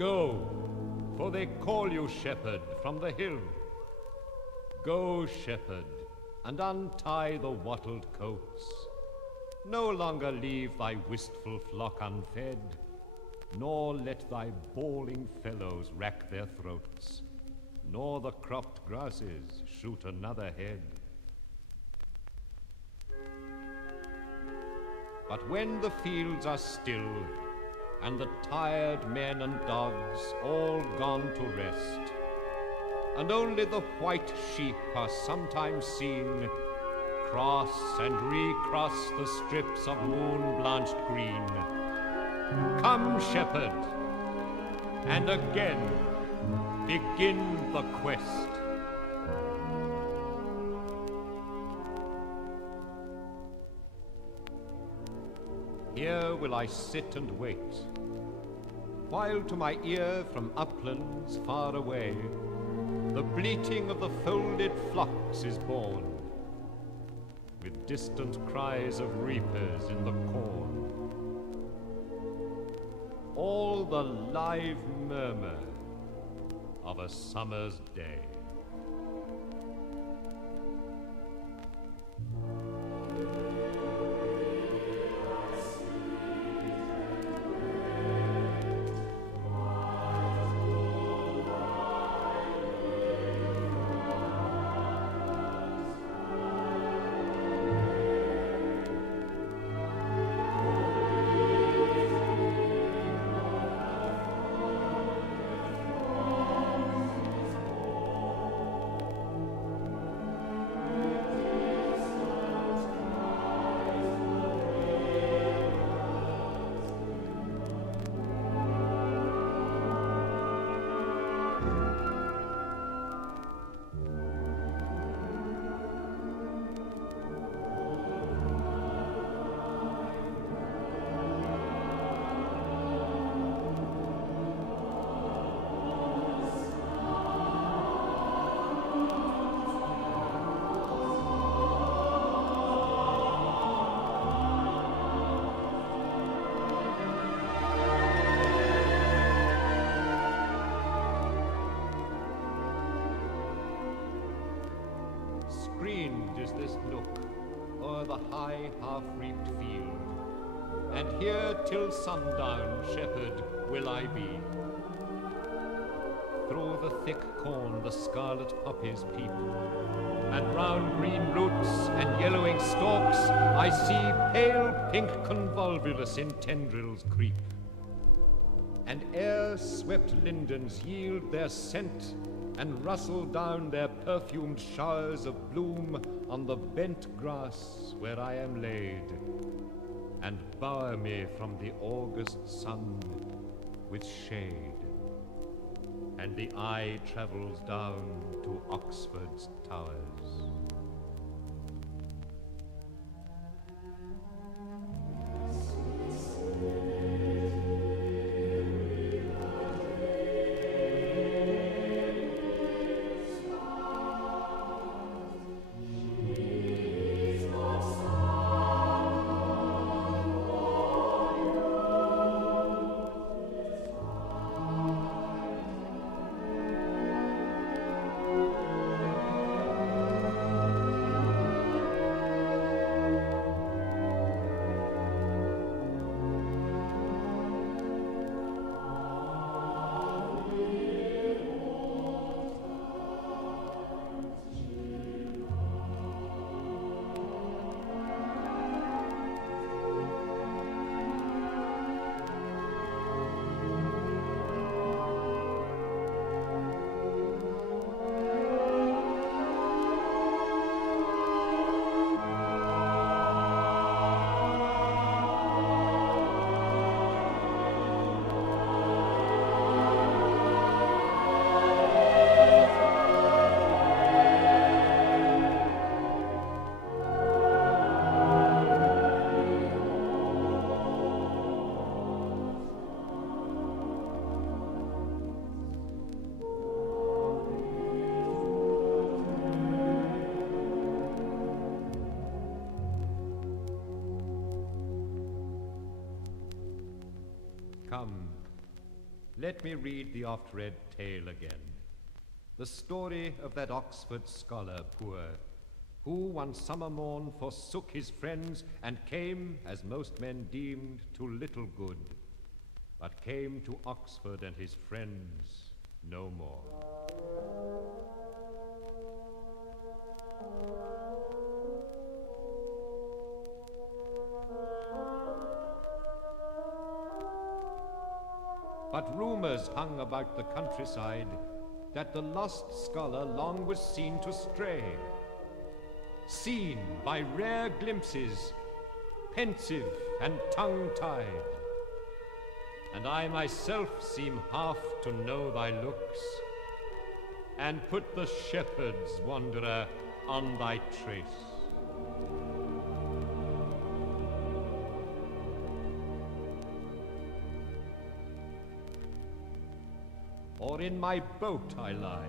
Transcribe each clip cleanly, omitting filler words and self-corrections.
Go, for they call you shepherd from the hill. Go, shepherd, and untie the wattled coats. No longer leave thy wistful flock unfed, nor let thy bawling fellows rack their throats, nor the cropped grasses shoot another head. But when the fields are still, and the tired men and dogs all gone to rest, and only the white sheep are sometimes seen cross and recross the strips of moon-blanched green, come, shepherd, and again begin the quest. Here will I sit and wait, while to my ear from uplands far away the bleating of the folded flocks is borne, with distant cries of reapers in the corn, all the live murmur of a summer's day. Screened is this nook o'er the high half-reaped field, and here till sundown, shepherd, will I be. Through the thick corn the scarlet poppies peep, and round green roots and yellowing stalks I see pale pink convolvulus in tendrils creep, and air-swept lindens yield their scent and rustle down their perfumed showers of bloom on the bent grass where I am laid, and bower me from the August sun with shade, and the eye travels down to Oxford's towers. Come, Let me read the oft-read tale again. The story of that Oxford scholar poor, who one summer morn forsook his friends and came, as most men deemed, to little good, but came to Oxford and his friends no more. But rumors hung about the countryside that the lost scholar long was seen to stray, seen by rare glimpses, pensive and tongue-tied. And I myself seem half to know thy looks, and put the shepherd's wanderer on thy trace. Or in my boat I lie,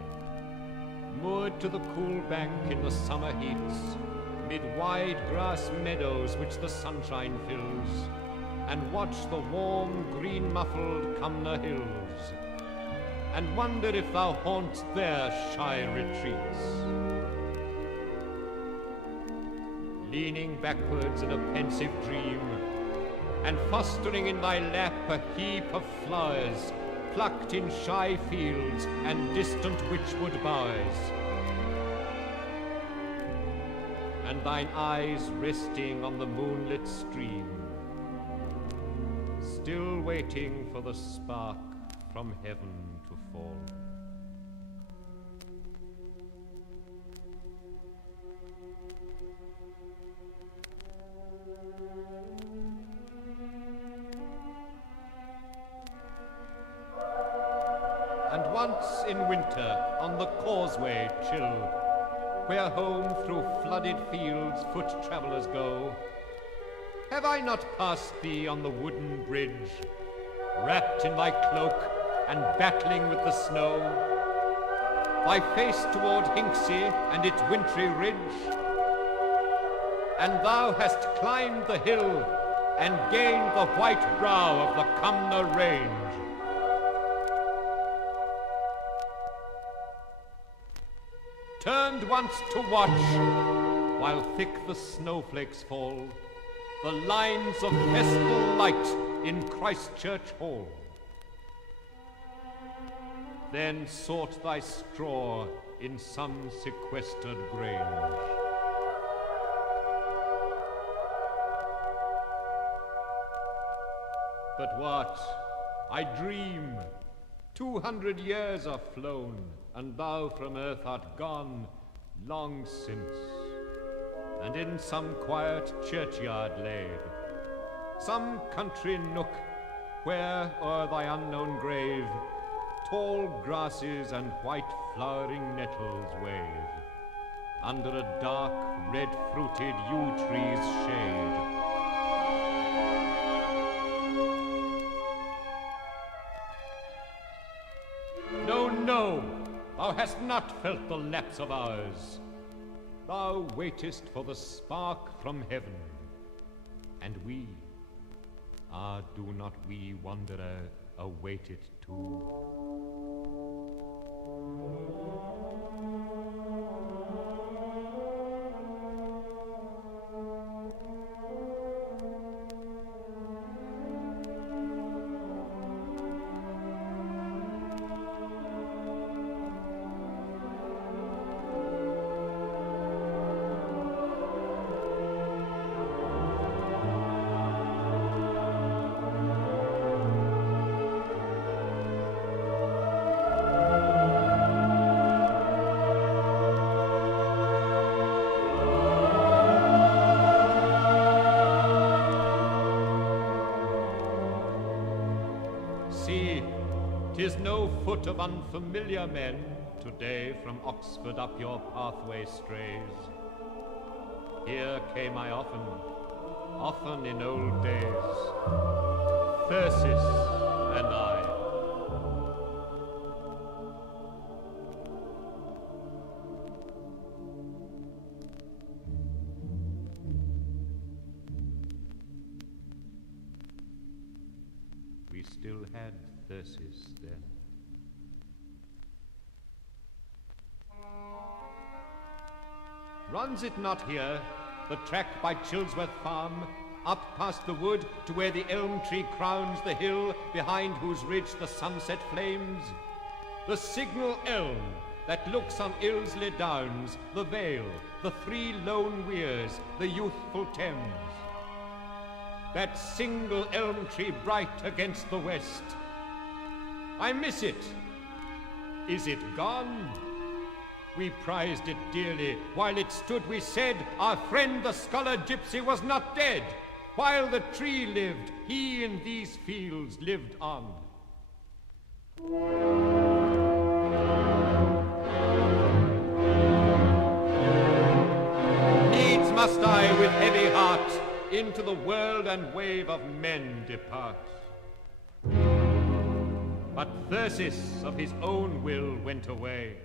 moored to the cool bank in the summer heats, mid wide grass meadows which the sunshine fills, and watch the warm green-muffled Cumnor hills, and wonder if thou haunt'st their shy retreats. Leaning backwards in a pensive dream, and fostering in thy lap a heap of flowers, plucked in shy fields and distant witchwood bowers, and thine eyes resting on the moonlit stream, still waiting for the spark from heaven to fall. And once in winter, on the causeway chill, where home through flooded fields foot travellers go, have I not passed thee on the wooden bridge, wrapped in thy cloak and battling with the snow, thy face toward Hinksey and its wintry ridge? And thou hast climbed the hill and gained the white brow of the Cumnor range. Turned once to watch, while thick the snowflakes fall, the lines of festal light in Christchurch Hall. Then sought thy straw in some sequestered grange. But what? I dream. 200 years are flown, and thou from earth art gone long since, and in some quiet churchyard laid, some country nook where o'er thy unknown grave tall grasses and white flowering nettles wave, under a dark red-fruited yew tree's shade. No, thou hast not felt the lapse of hours. Thou waitest for the spark from heaven, and we, do not we, wanderer, await it too? See, 'tis no foot of unfamiliar men today from Oxford up your pathway strays. Here came I often in old days, Thyrsis and I. We still had Thyrsis then. Runs it not here, the track by Chilsworth Farm, up past the wood to where the elm tree crowns the hill behind whose ridge the sunset flames? The signal elm that looks on Ilsley Downs, the vale, the three lone weirs, the youthful Thames. That single elm tree bright against the west. I miss it. Is it gone? We prized it dearly. While it stood, we said, our friend the scholar gypsy was not dead. While the tree lived, he in these fields lived on. Needs must I with heavy heart into the whirl and wave of men depart. But Thyrsis of his own will went away.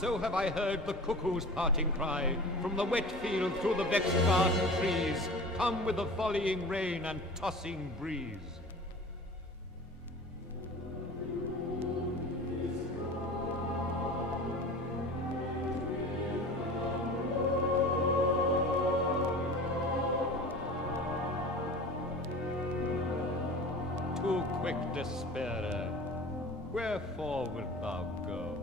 So have I heard the cuckoo's parting cry from the wet field through the vexed garden trees, come with the volleying rain and tossing breeze. Too quick despairer, wherefore wilt thou go?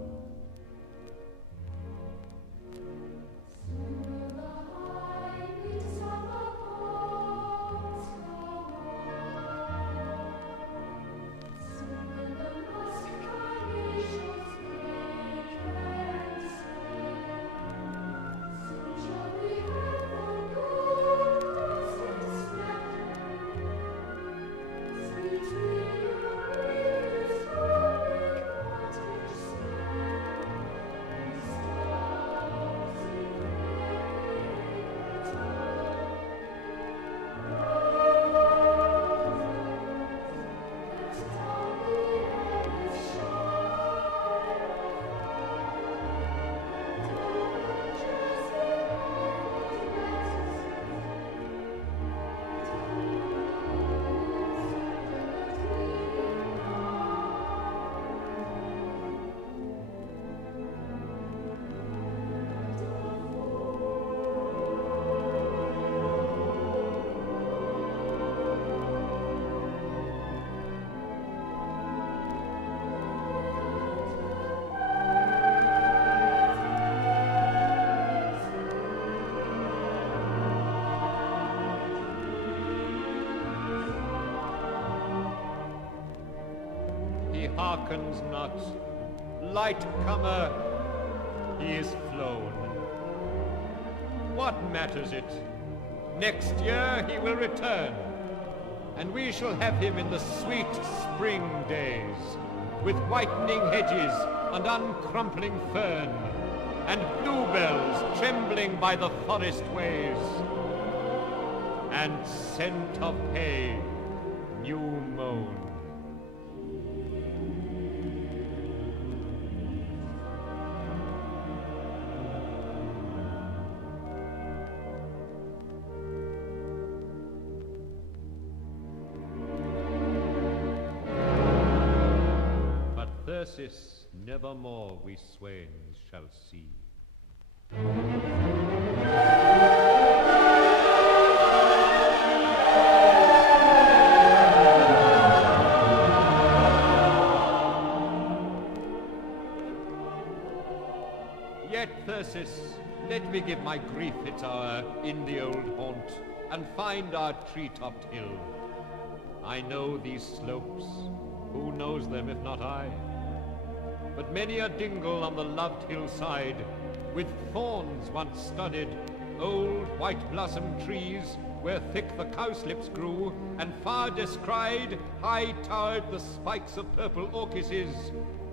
He hearkens not. Light comer, he is flown. What matters it? Next year he will return, and we shall have him in the sweet spring days, with whitening hedges and uncrumpling fern, and bluebells trembling by the forest ways, and scent of hay new mown. Thyrsis nevermore we swains shall see. Yet, Thyrsis, let me give my grief its hour in the old haunt, and find our tree-topped hill. I know these slopes, who knows them if not I? But many a dingle on the loved hillside, with thorns once studded, old white-blossomed trees, where thick the cowslips grew, and far descried, high-towered the spikes of purple orchises,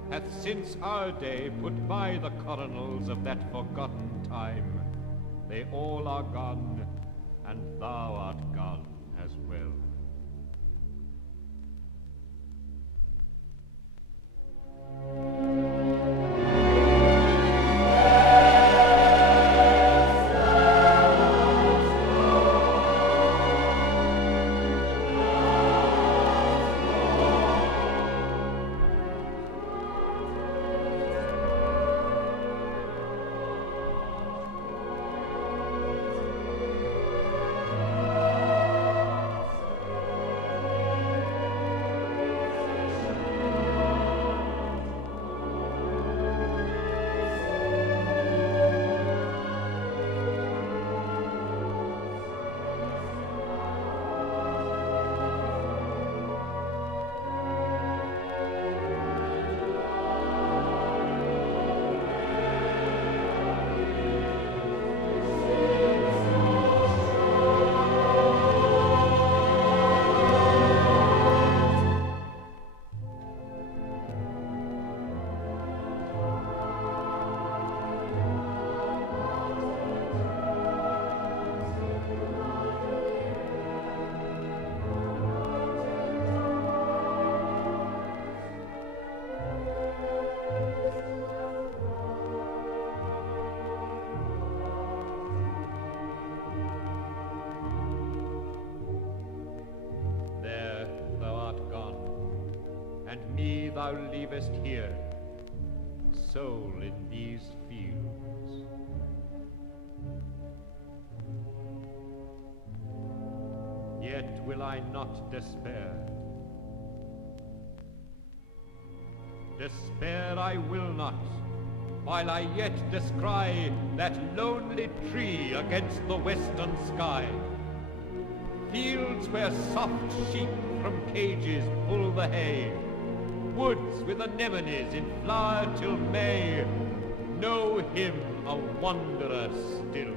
hath since our day put by the coronals of that forgotten time. They all are gone, and thou art gone as well. thou leavest here, soul in these fields. Yet will I not despair. Despair I will not, while I yet descry that lonely tree against the western sky. Fields where soft sheep from cages pull the hay, woods with anemones in flower till May, know him a wanderer still.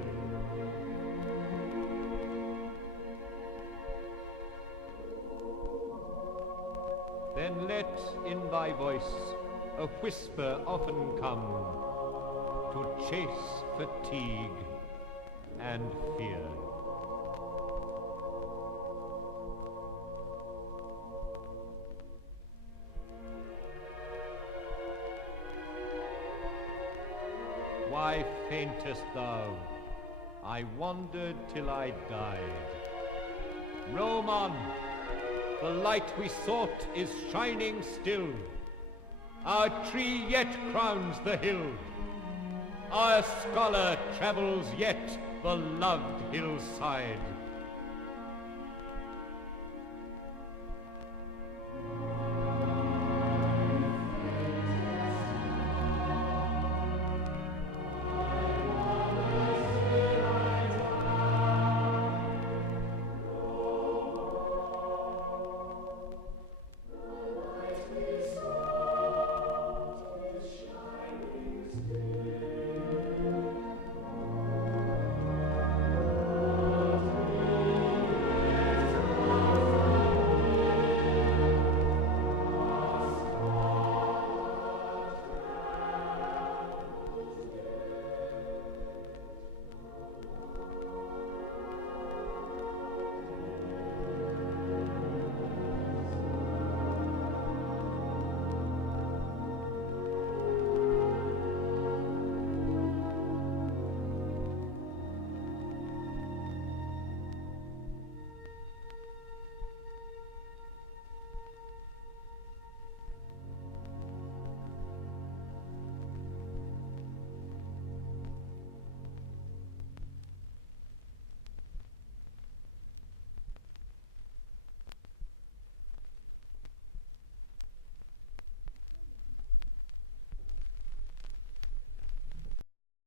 Then let in thy voice a whisper often come to chase fatigue and fear. Why faintest thou? I wandered till I died. Roam on! The light we sought is shining still. Our tree yet crowns the hill. Our scholar travels yet the loved hillside.